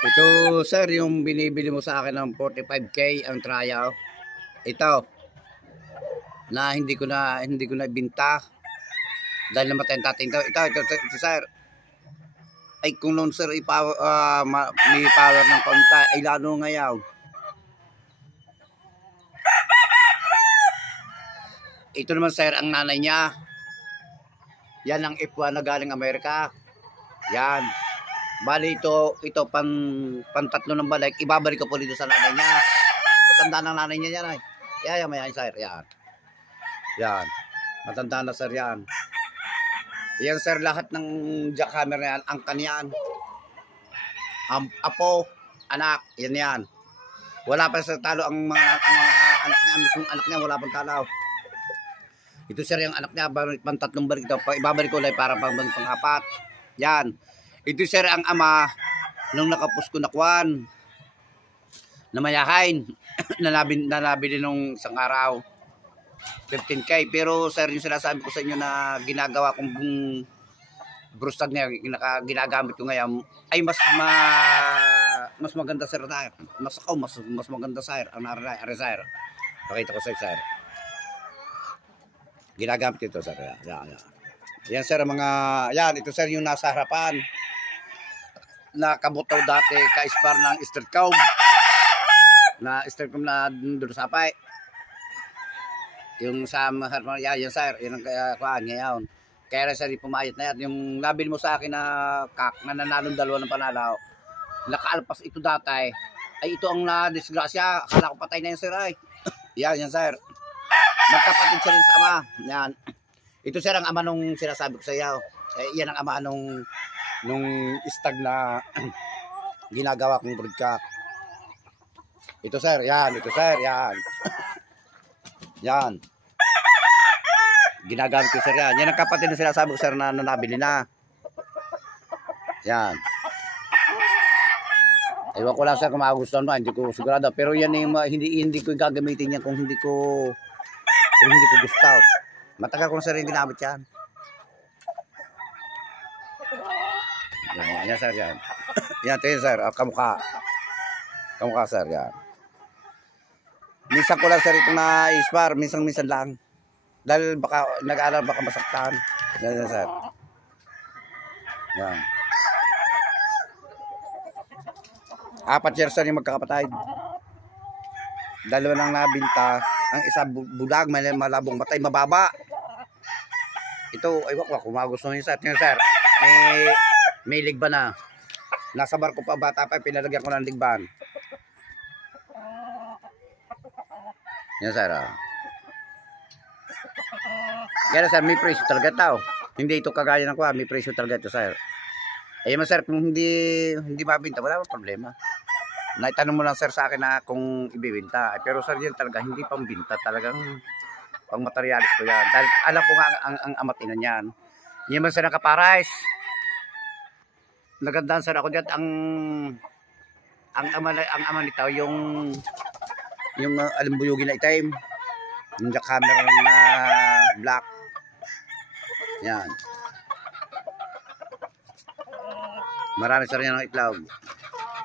Ito, sir, yung binibili mo sa akin ng 45K ang trial. Ito na hindi ko na ibenta dahil namatay ang tatay ito. Ito, sir. Ay kung noon sir ipower may power ng konta ay lalo ngayaw. Ito naman sir ang nanay niya. Yan ang F1 na galing Amerika. Yan. Bali ito pan tatlo ng balik. Ibabalik ko po dito sa nanay niya. Matanda ng nanay niya yan ay. Yan sir. Yan. Yan. Matanda na sir yan. Yan sir lahat ng jackhammer na yan. Ang kanyan. Apo. Anak. Yan. Wala pa sa talo ang mga anak niya. Mismong anak niya wala pang talo. Ito sir yung anak niya, pang tatlong balik ito. Ibabalik ko lang para pang-apat. Yan. Ito sir ang ama nung nakapos ko na kwan. Na mayahain. Nalabili nung isang araw. 15K. Pero sir yung sinasabi ko sa inyo na ginagawa kong brustag niya, ginagamit ko ngayon, ay mas maganda sir na. Mas maganda sir. Ang sir. Pakita ko sa sir. Ginagamit ito sir. Yan sir mga yan ito sir yung nasa harapan. Nakabutaw dati ka-spar ng Estercom. Na Estercom na doon sa pay. Yung sa harapan yan sir, yan ang kuan ngayon. Kaya sir pumayat na yan yung labil mo sa akin na kak na nanalong dalawa ng panalaw. Nakaalpas ito dati. Ay ito ang na-disgrasya. Akala ko patay na yan sir ay. Yan sir. Magkapatid siya rin sa ama. Yan. Ito sir ang ama nung sinasabi ko sa iyo. Yan ang ama nung istag na ginagawa kong broadcast. Ito sir, yan. Yan. Ginagamit ko sir yan. Yan ang kapatid na sinasabi ko sir na nabili na. Yan. Ewan ko lang sir kung magustuhan mo. Hindi ko sigurado. Pero yan yung hindi ko gagamitin yan kung hindi ko gusto. Matagal ko na sir yung ginamit yan. Yan sir yan. Yan ito sir. Kamukha sir yan. Minsan ko lang sir itong na-ispar. Minsan lang. Dahil baka nag-aaral baka masaktan. Yan sir. Yan. 4 years sir yung magkakapatid. 2 lang nabinta. Ang isa bulag, may malabong matay, mababa. Ito, ay wak kung magustuhan niyo sir. May ligban na. Nasa barko pa bata pa, pinalagyan ko ng ligban. Yan sir. Yan sir, may presyo talaga tao. Hindi ito kagaya ng kuha, may presyo talaga ito sir. Ayun sir, kung hindi mabinta, wala pa problema. Naitanong mo lang sir sa akin na kung ibibenta. Pero sir yan talaga hindi pambinta. Talagang pang materialis ko yan. Dahil alam ko nga ang amatina niyan. Yan man sir nakaparais. Nagandaan sir ako dyan. Ang ama nito yung alimbuyugin na itim. Yung camera na black. Yan. Marami sir yan ng itlog.